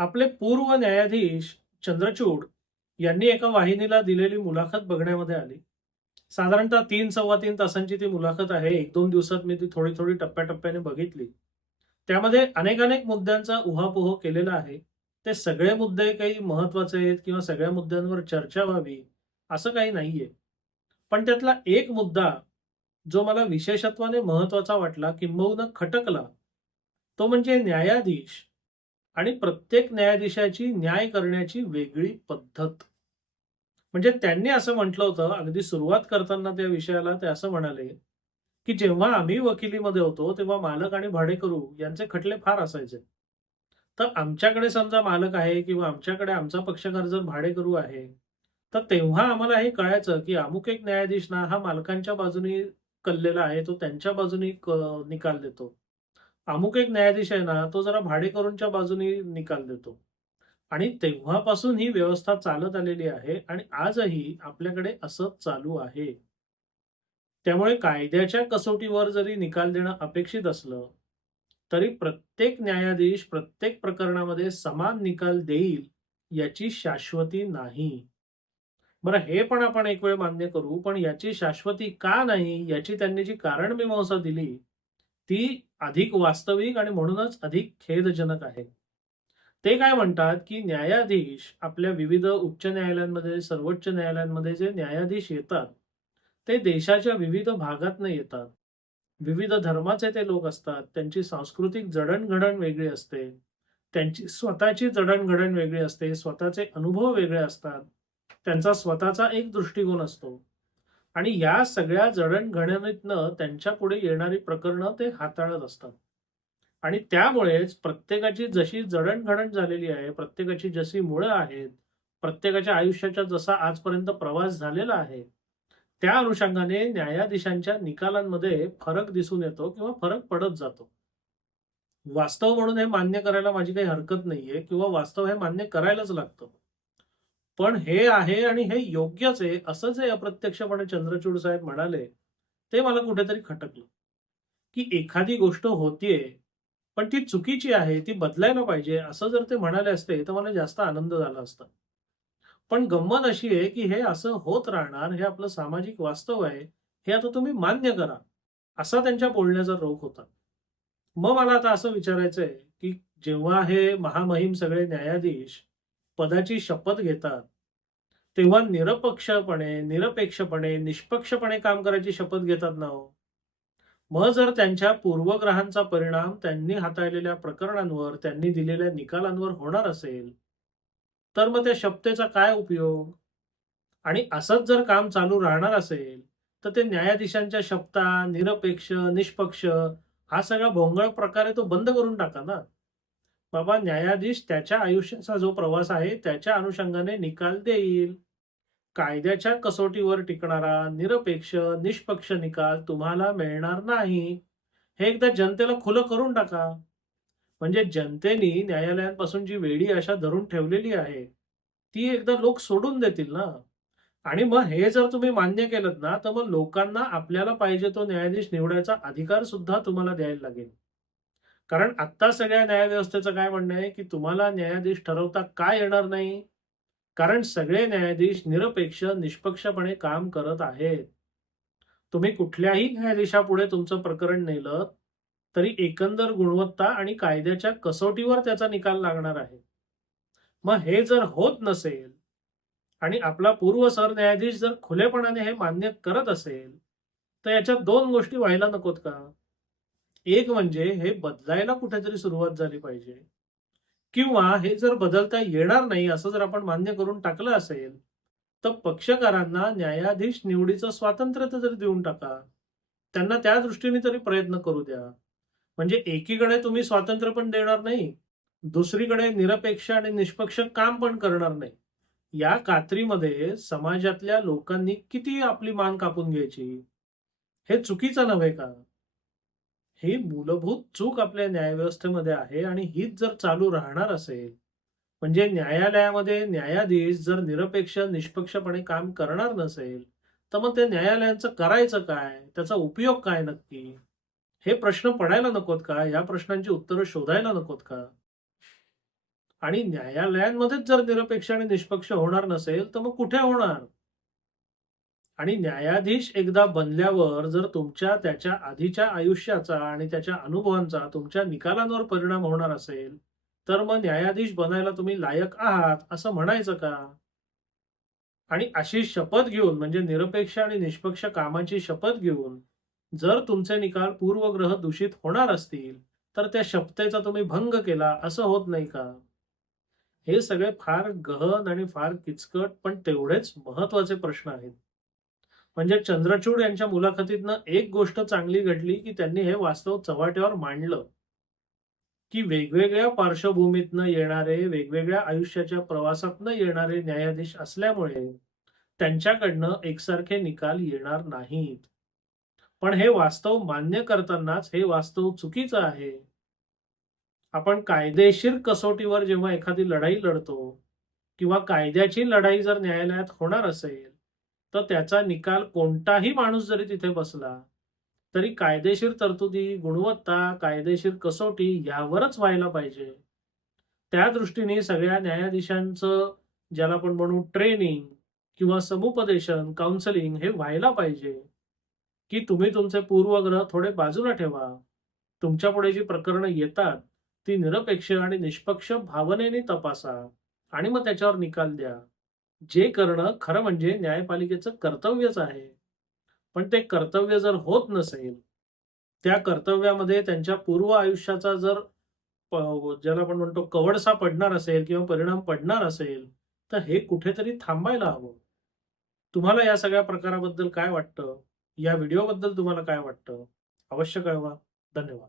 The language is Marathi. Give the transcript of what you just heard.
आपले पूर्व न्यायाधीश चंद्रचूड यांनी एका वाहिनीला दिलेली मुलाखत बघण्यामध्ये आली. साधारणतः तीन सव्वा तीन तासांची ती मुलाखत आहे. एक दोन दिवसात मी ती थोडी थोडी टप्प्याटप्प्याने बघितली. त्यामध्ये अनेक अनेक मुद्द्यांचा उहापोह केलेला आहे. ते सगळे मुद्दे काही महत्त्वाचे आहेत किंवा सगळ्या मुद्द्यांवर चर्चा व्हावी असं काही नाहीये. पण त्यातला एक मुद्दा जो मला विशेषत्वाने महत्त्वाचा वाटला किंबहुना खटकला तो म्हणजे न्यायाधीश आणि प्रत्येक न्यायाधीशाची न्याय करण्याची वेगळी पद्धत. म्हणजे त्यांनी असं म्हटलं होतं अगदी सुरुवात करताना त्या विषयाला ते असं म्हणाले की जेव्हा आम्ही वकिलीमध्ये होतो तेव्हा मालक आणि भाडेकरू यांचे खटले फार असायचे. तर आमच्याकडे समजा मालक आहे किंवा आमच्याकडे आमचा पक्षकार जर भाडेकरू आहे तर तेव्हा आम्हाला हे कळायचं की अमुक एक न्यायाधीश ना हा मालकांच्या बाजूनी कललेला आहे तो त्यांच्या बाजूनी निकाल देतो. अमुक एक न्यायाधीश आहे ना तो जरा भाडेकरूंच्या बाजूनी निकाल देतो. आणि तेव्हापासून ही व्यवस्था चालत आलेली आहे आणि आजही आपल्याकडे असंच चालू आहे. त्यामुळे कायद्याच्या कसोटीवर जरी निकाल देणं अपेक्षित असलं तरी प्रत्येक न्यायाधीश प्रत्येक प्रकरणामध्ये समान निकाल देईल याची शाश्वती नाही. बरं हे पण आपण एक वेळ मान्य करू पण याची शाश्वती का नाही याची त्यांनी जी कारण मीमांसा दिली ती अधिक वास्तविक आणि म्हणूनच अधिक खेदजनक आहे. ते काय म्हणतात की न्यायाधीश आपल्या विविध उच्च न्यायालयांमध्ये सर्वोच्च न्यायालयांमध्ये जे न्यायाधीश येतात ते देशाच्या विविध भागातनं येतात. विविध धर्माचे ते लोक असतात त्यांची सांस्कृतिक जडणघडण वेगळी असते त्यांची स्वतःची जडणघडण वेगळी असते स्वतःचे अनुभव वेगळे असतात त्यांचा स्वतःचा एक दृष्टिकोन असतो. आणि या सगळ्या जडणघडणीतनं त्यांच्या पुढे येणारी प्रकरणं ते हाताळत असतात. आणि त्यामुळेच प्रत्येकाची जशी जडणघडण झालेली आहे प्रत्येकाची जशी मुळं आहेत प्रत्येकाच्या आयुष्याचा जसा आजपर्यंत प्रवास झालेला आहे त्या अनुषंगाने न्यायाधीशांच्या निकालांमध्ये फरक दिसून येतो किंवा फरक पडत जातो. वास्तव म्हणून हे मान्य करायला माझी काही हरकत नाहीये किंवा वास्तव हे मान्य करायलाच लागतं. पण हे आहे आणि हे योग्यच आहे असं जे अप्रत्यक्षपणे चंद्रचूड साहेब म्हणाले ते मला कुठेतरी खटकलं. की एखादी गोष्ट होतीये पण ती चुकीची आहे ती बदलायला पाहिजे असं जर ते म्हणाले असते तर मला जास्त आनंद झाला असता. पण गंमत अशी आहे की हे असं होत राहणार हे आपलं सामाजिक वास्तव आहे हे आता तुम्ही मान्य करा असा त्यांच्या बोलण्याचा रोख होता. मग मला आता असं विचारायचंय की जेव्हा हे महामहिम सगळे न्यायाधीश पदाची शपथ घेतात तेव्हा निरपक्षपणे निरपेक्षपणे निष्पक्षपणे काम करायची शपथ घेतात ना हो? मग जर त्यांच्या पूर्वग्रहांचा परिणाम त्यांनी हाताळलेल्या प्रकरणांवर त्यांनी दिलेल्या निकालांवर होणार असेल तर मग त्या शपथेचा काय उपयोग? आणि असंच जर काम चालू राहणार असेल तर ते न्यायाधीशांच्या शपथा निरपेक्ष निष्पक्ष हा सगळा भोंगळ प्रकारे तो बंद करून टाका ना? बाबा न्यायाधीश त्याच्या आयुष्याचा जो प्रवास आहे त्याच्या अनुषंगाने निकाल देईल. कायद्याच्या कसोटीवर टिकणारा निरपेक्ष निष्पक्ष निकाल तुम्हाला मिळणार नाही. हे एकदा जनतेला खुलं करून टाका. म्हणजे जनतेने न्यायालयांपासून जी वेडी आशा धरून ठेवलेली आहे ती एकदा लोक सोडून देतील ना? आणि मग हे जर तुम्ही मान्य केलं ना तर मग लोकांना आपल्याला पाहिजे तो न्यायाधीश निवडायचा अधिकार सुद्धा तुम्हाला द्यायला लागेल. कारण आत्ता सगळ्या न्यायव्यवस्थेचं काय म्हणणं आहे की तुम्हाला न्यायाधीश ठरवता काय येणार नाही? कारण सगळे न्यायाधीश निरपेक्ष निष्पक्षपणे काम करत आहेत. तुम्ही कुठल्याही न्यायाधीशापुढे तुमचं प्रकरण नेलं तरी एकंदर गुणवत्ता आणि कायद्याच्या कसोटीवर त्याचा निकाल लागणार आहे. मग हे जर होत नसेल आणि आपला पूर्व सरन्यायाधीश जर खुलेपणाने हे मान्य करत असेल तर याच्यात दोन गोष्टी व्हायला नकोत का? एक म्हणजे हे बदलायला कुठेतरी सुरुवात झाली पाहिजे. किंवा हे जर बदलता येणार नाही असं जर आपण मान्य करून टाकलं असेल तर पक्षकारांना न्यायाधीश निवडीचं स्वातंत्र्य तर जरी देऊन टाका त्यांना त्या दृष्टीने तरी प्रयत्न करू द्या. म्हणजे एकीकडे तुम्ही स्वातंत्र्य पण देणार नाही दुसरीकडे निरपेक्ष आणि निष्पक्ष काम पण करणार नाही. या कात्रीमध्ये समाजातल्या लोकांनी किती आपली मान कापून घ्यायची? हे चुकीचं नव्हे का? ही मूलभूत चूक आपल्या न्यायव्यवस्थेमध्ये आहे आणि हीच जर चालू राहणार असेल म्हणजे न्यायालयामध्ये न्यायाधीश जर निरपेक्ष निष्पक्षपणे काम करणार नसेल तर मग ते न्यायालयांचं करायचं काय? त्याचा उपयोग काय नक्की? हे प्रश्न पडायला नकोत का? या प्रश्नांची उत्तरं शोधायला नकोत का? आणि न्यायालयांमध्येच जर निरपेक्ष आणि निष्पक्ष होणार नसेल तर मग कुठे होणार? आणि न्यायाधीश एकदा बनल्यावर जर तुमच्या त्याच्या आधीच्या आयुष्याचा आणि त्याच्या अनुभवांचा तुमच्या निकालांवर परिणाम होणार असेल तर मग न्यायाधीश बनायला तुम्ही लायक आहात असं म्हणायचं का? आणि अशी शपथ घेऊन म्हणजे निरपेक्ष आणि निष्पक्ष कामाची शपथ घेऊन जर तुमचे निकाल पूर्वग्रह दूषित होणार असतील तर त्या शपथेचा तुम्ही भंग केला असं होत नाही का? हे सगळे फार गहन आणि फार किचकट पण तेवढेच महत्त्वाचे प्रश्न आहेत. म्हणजे चंद्रचूड यांच्या मुलाखतीतनं एक गोष्ट चांगली घडली की त्यांनी हे वास्तव चव्हाट्यावर मांडलं. की वेगवेगळ्या पार्श्वभूमीतनं येणारे वेगवेगळ्या आयुष्याच्या प्रवासातनं येणारे न्यायाधीश असल्यामुळे त्यांच्याकडनं एकसारखे निकाल येणार नाहीत. पण हे वास्तव मान्य करतानाच हे वास्तव चुकीचं आहे. आपण कायदेशीर कसोटीवर जेव्हा एखादी लढाई लढतो किंवा कायद्याची लढाई जर न्यायालयात होणार असेल तर त्याचा निकाल कोणताही माणूस जरी तिथे बसला तरी कायदेशीर तरतुदी गुणवत्ता कायदेशीर कसोटी यावरच व्हायला पाहिजे. त्या दृष्टीने सगळ्या न्यायाधीशांचं ज्याला आपण म्हणू ट्रेनिंग किंवा समुपदेशन काउन्सिलिंग हे व्हायला पाहिजे. की तुम्ही तुमचे पूर्वग्रह थोडे बाजूला ठेवा. तुमच्यापुढे जी प्रकरणं येतात ती निरपेक्ष आणि निष्पक्ष भावनेने तपासा आणि मग त्याच्यावर निकाल द्या. जे करणं खरं म्हणजे न्यायपालिकेचं कर्तव्यच आहे. पण ते कर्तव्य जर होत नसेल त्या कर्तव्यामध्ये त्यांच्या पूर्व आयुष्याचा जर ज्याला आपण म्हणतो कवडसा पडणार असेल किंवा परिणाम पडणार असेल तर हे कुठेतरी थांबायला हवं. तुम्हाला या सगळ्या प्रकाराबद्दल काय वाटतं? या व्हिडिओबद्दल तुम्हाला काय वाटतं? अवश्य कळवा. धन्यवाद.